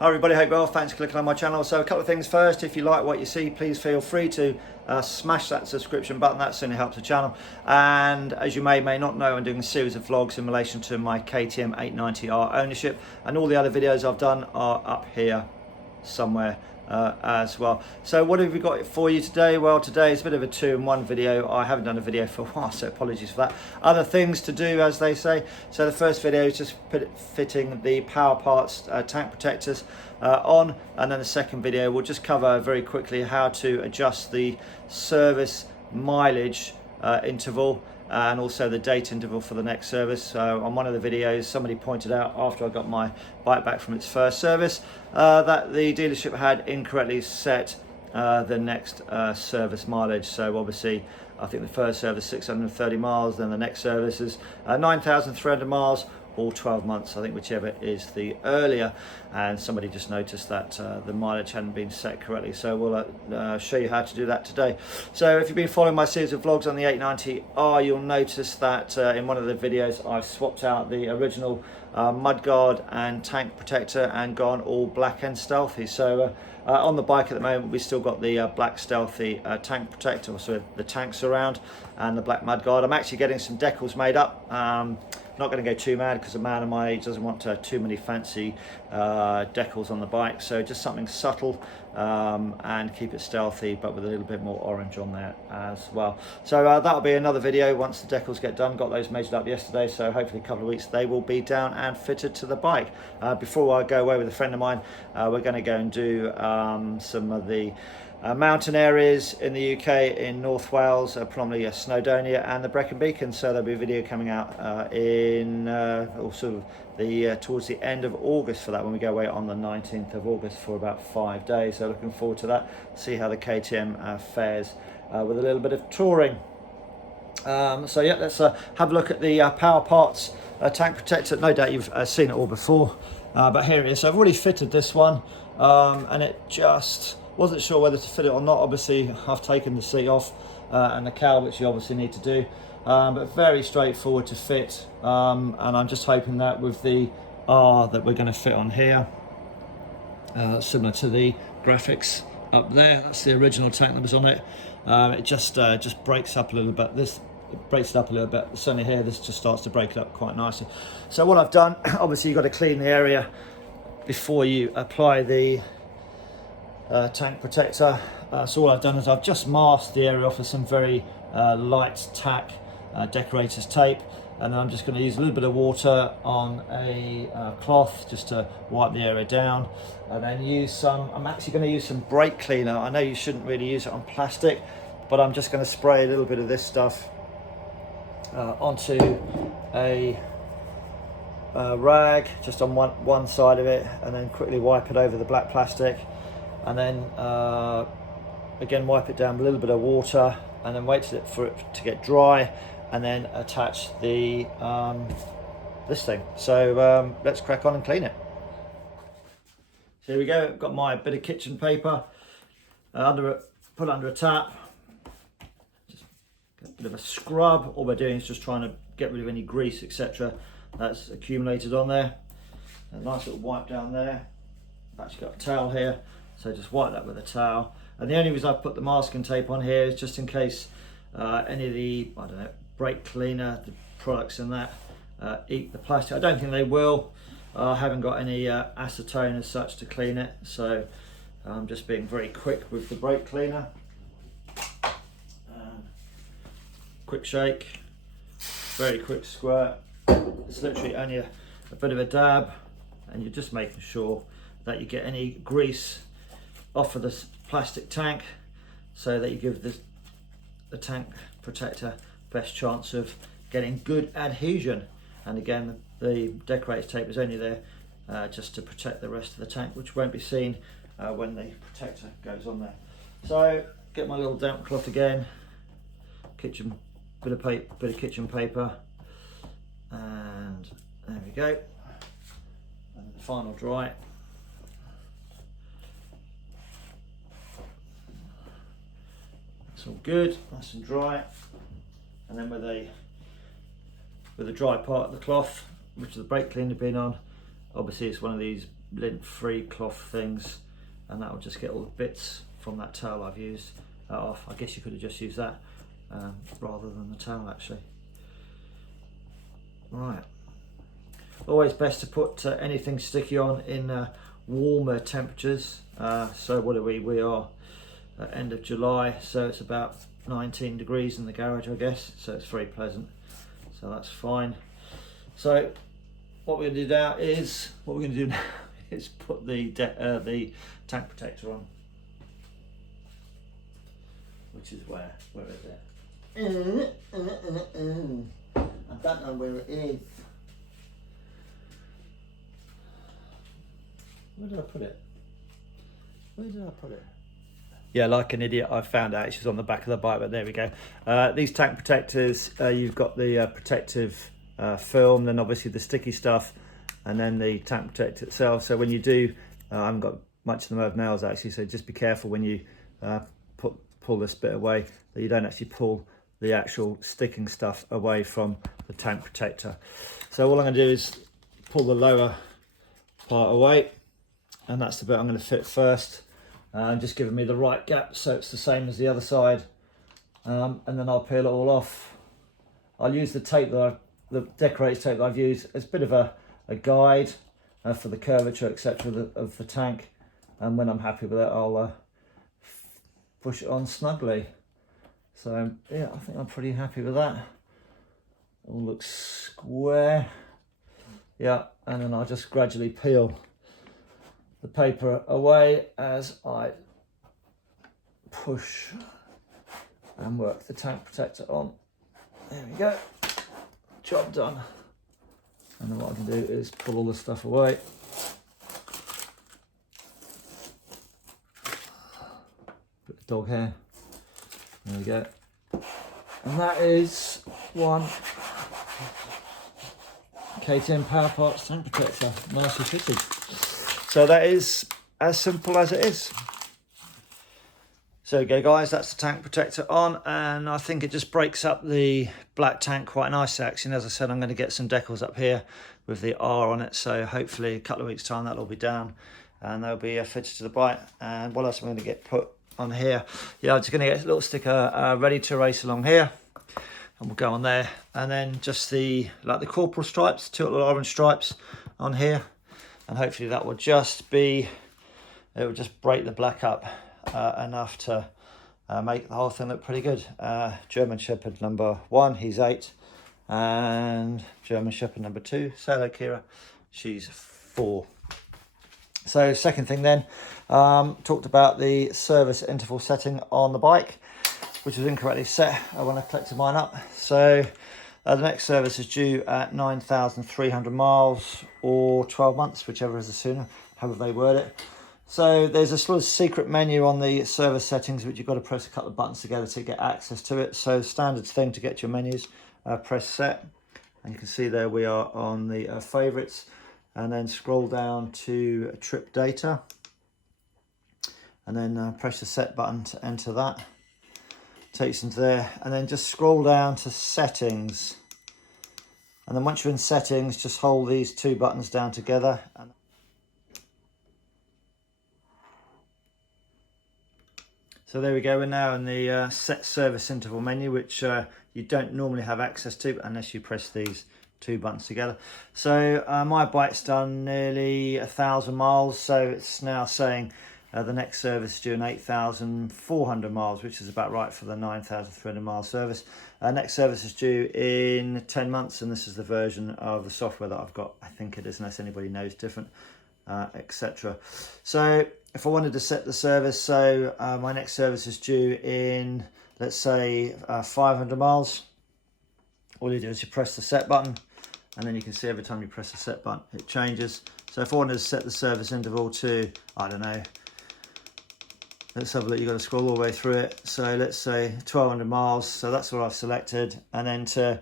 Hi everybody, hope you're well. Thanks for clicking on my channel. So a couple of things first, if you like what you see, please feel free to smash that subscription button. That certainly helps the channel. And as you may not know, I'm doing a series of vlogs in relation to my KTM 890R ownership, and all the other videos I've done are up here somewhere as well. So what have we got for you today? Well, today is a bit of a two-in-one video. I haven't done a video for a while, so apologies for that. Other things to do, as they say. So the first video is just fitting the power parts tank protectors on, and then the second video will just cover very quickly how to adjust the service mileage interval and also the date interval for the next service. So on one of the videos, somebody pointed out after I got my bike back from its first service that the dealership had incorrectly set the next service mileage. So obviously I think the first service 630 miles, then the next service is 9,300 miles, or 12 months, I think, whichever is the earlier. And somebody just noticed that the mileage hadn't been set correctly, so we'll show you how to do that today. So if you've been following my series of vlogs on the 890R, you'll notice that in one of the videos I've swapped out the original mudguard and tank protector and gone all black and stealthy. So on the bike at the moment we've still got the black stealthy tank protector, so the tank surround, and the black mudguard. I'm actually getting some decals made up. Not going to go too mad because a man of my age doesn't want too many fancy decals on the bike, so just something subtle and keep it stealthy, but with a little bit more orange on there as well. So that'll be another video once the decals get done. Got those measured up yesterday, so hopefully a couple of weeks they will be down and fitted to the bike. Before I go away with a friend of mine, we're going to go and do some of the mountain areas in the UK, in North Wales, predominantly Snowdonia and the Brecon Beacons. So there'll be a video coming out in also towards the end of August for that, when we go away on the 19th of August for about 5 days. So looking forward to that, see how the KTM fares with a little bit of touring. So yeah, let's have a look at the power parts tank protector. No doubt you've seen it all before, but here it is. So I've already fitted this one, and it just wasn't sure whether to fit it or not. Obviously I've taken the seat off and the cowl, which you obviously need to do, but very straightforward to fit, and I'm just hoping that with the R that we're going to fit on here, similar to the graphics up there, that's the original tank that was on it. It just breaks up a little bit. It breaks it up a little bit. Certainly here, this just starts to break it up quite nicely. So what I've done, obviously you've got to clean the area before you apply the tank protector. So all I've done is I've just masked the area off with some very light tack decorator's tape, and then I'm just going to use a little bit of water on a cloth just to wipe the area down, and then use some, I'm actually going to use some brake cleaner. I know you shouldn't really use it on plastic, but I'm just going to spray a little bit of this stuff onto a rag just on one side of it, and then quickly wipe it over the black plastic, and then again wipe it down with a little bit of water, and then wait for it to get dry, and then attach the this thing. So let's crack on and clean it. So here we go. I've got my bit of kitchen paper put under a tap. Just get a bit of a scrub. All we're doing is just trying to get rid of any grease, etc., that's accumulated on there. A nice little wipe down there. I've actually got a towel here, so just wipe that with a towel. And the only reason I've put the masking tape on here is just in case any of the, I don't know, brake cleaner, the products in that eat the plastic. I don't think they will. I haven't got any acetone as such to clean it, so I'm just being very quick with the brake cleaner. Quick shake, very quick squirt. It's literally only a bit of a dab, and you're just making sure that you get any grease off of this plastic tank, so that you give the tank protector best chance of getting good adhesion. And again, the decorator's tape is only there just to protect the rest of the tank, which won't be seen when the protector goes on there. So get my little damp cloth again, bit of kitchen paper, and there we go, and the final dry. It's all good, nice and dry. And then with the dry part of the cloth, which the brake cleaner been on, obviously it's one of these lint-free cloth things, and that will just get all the bits from that towel I've used off. I guess you could have just used that rather than the towel actually. Right, always best to put anything sticky on in warmer temperatures. So what are we are at end of July, so it's about 19 degrees in the garage, I guess, so it's very pleasant, so that's fine. So what we're going to do now is put the tank protector on, which is where is it? I don't know where it is. Where did I put it? Yeah, like an idiot, I found out she's on the back of the bike, but there we go. These tank protectors, you've got the protective film, then obviously the sticky stuff, and then the tank protector itself. So when you do, I haven't got much of them over nails actually, so just be careful when you pull this bit away, that you don't actually pull the actual sticking stuff away from the tank protector. So all I'm going to do is pull the lower part away, and that's the bit I'm going to fit first. Just giving me the right gap so it's the same as the other side, and then I'll peel it all off. I'll use the tape the decorated tape that I've used as a bit of a guide for the curvature, etc. of the tank, and when I'm happy with it, I'll push it on snugly. So yeah, I think I'm pretty happy with that. All looks square. Yeah, and then I'll just gradually peel the paper away as I push and work the tank protector on. There we go, job done. And then what I can do is pull all the stuff away. Bit of dog hair. There we go. And that is one KTM Power Parts tank protector, nicely fitted. So that is as simple as it is. So okay guys, that's the tank protector on, and I think it just breaks up the black tank quite nicely actually. And as I said, I'm going to get some decals up here with the R on it, so hopefully a couple of weeks time that'll all be down and they'll be fitted to the bike. And what else am I going to get put on here? Yeah, I'm just going to get a little sticker ready to race along here, and we'll go on there. And then just the corporal stripes, two little orange stripes on here, and hopefully that will just be, it will just break the black up enough to make the whole thing look pretty good. German Shepherd number 1, he's 8, and German Shepherd number 2, say hello Kira, she's 4. So second thing then, talked about the service interval setting on the bike, which was incorrectly set when I collected mine up. So the next service is due at 9,300 miles or 12 months, whichever is the sooner, however they word it. So there's a sort of secret menu on the service settings, which you've got to press a couple of buttons together to get access to it. So standard thing to get your menus, press set, and you can see there we are on the favourites, and then scroll down to trip data, and then press the set button to enter that. Takes into there, and then just scroll down to settings, and then once you're in settings, just hold these two buttons down together, and so there we go, we're now in the set service interval menu, which you don't normally have access to unless you press these two buttons together. So my bike's done nearly 1,000 miles, so it's now saying the next service is due in 8,400 miles, which is about right for the 9,300 mile service. Next service is due in 10 months, and this is the version of the software that I've got. I think it is, unless anybody knows different, etc. So if I wanted to set the service, so my next service is due in, let's say, 500 miles. All you do is you press the set button, and then you can see every time you press the set button, it changes. So if I wanted to set the service interval to, I don't know, let's have a look, you've got to scroll all the way through it. So let's say 1,200 miles, so that's what I've selected. And then to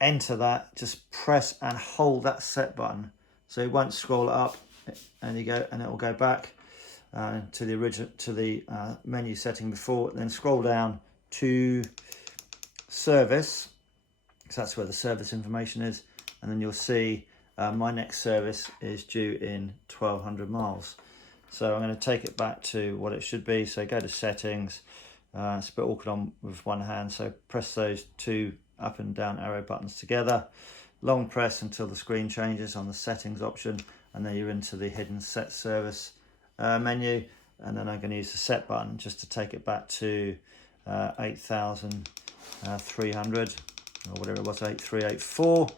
enter that, just press and hold that set button. So it won't scroll it up, and you go, and it will go back to the original, to the menu setting before. Then scroll down to service, because that's where the service information is, and then you'll see my next service is due in 1200 miles. So I'm going to take it back to what it should be. So go to settings. It's a bit awkward on with one hand, so press those two up and down arrow buttons together. Long press until the screen changes on the settings option, and then you're into the hidden set service menu. And then I'm going to use the set button just to take it back to 8,300 or whatever it was, 8384.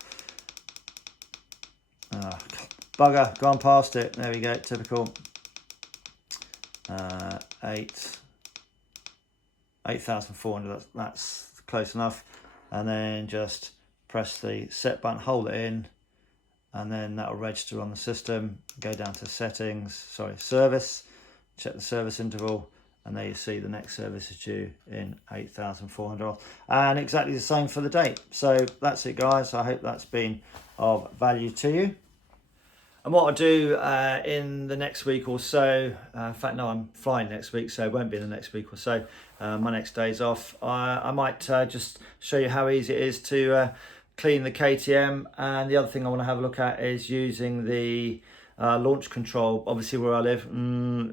Bugger, gone past it. There we go, typical. 8,400, that's close enough. And then just press the set button, hold it in, and then that'll register on the system. Go down to settings, service, check the service interval, and there you see the next service is due in 8,400, and exactly the same for the date. So that's it, guys. I hope that's been of value to you. And what I'll do in the next week or so, in fact, no, I'm flying next week, so it won't be in the next week or so. My next day's off. I might just show you how easy it is to clean the KTM. And the other thing I want to have a look at is using the launch control. Obviously, where I live,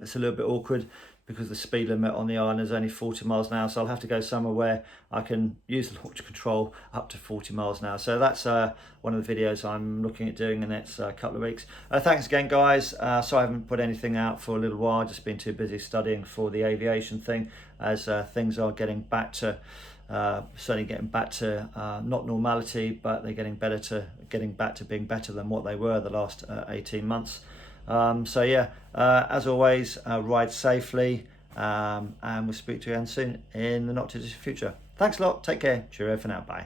it's a little bit awkward because the speed limit on the island is only 40 miles an hour. So I'll have to go somewhere where I can use the launch control up to 40 miles an hour. So that's one of the videos I'm looking at doing in the next couple of weeks. Thanks again, guys. So I haven't put anything out for a little while. Just been too busy studying for the aviation thing, as things are getting back to, certainly getting back to not normality, but they're getting back to being better than what they were the last 18 months. So yeah, as always, ride safely, and we'll speak to you again soon in the not too distant future. Thanks a lot. Take care. Cheerio for now. Bye.